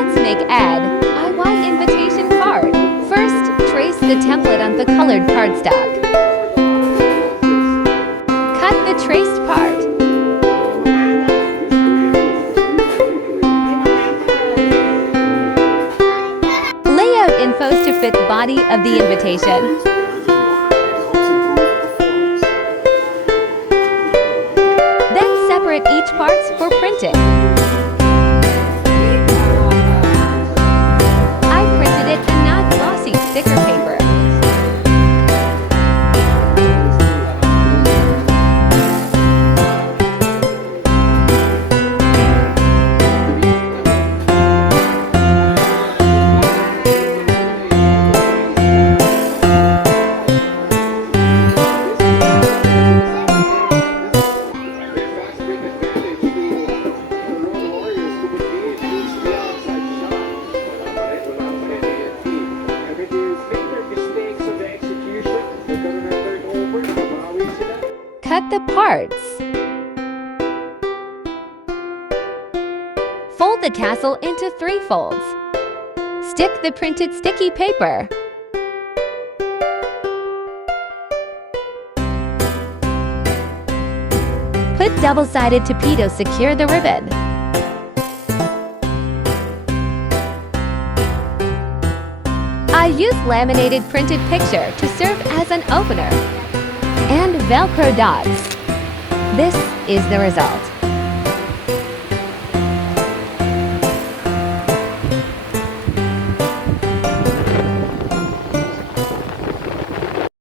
Let's make Ed IY invitation card. First, trace the template on the colored cardstock. Cut the traced part. Lay out infos to fit the body of the invitation. Then separate each parts for printing. Sticker paper. Cut the parts. Fold the tassel into 3 folds. Stick the printed sticky paper. Put double-sided tape to secure the ribbon. I used laminated printed picture to serve as an opener and Velcro dots. This is the result.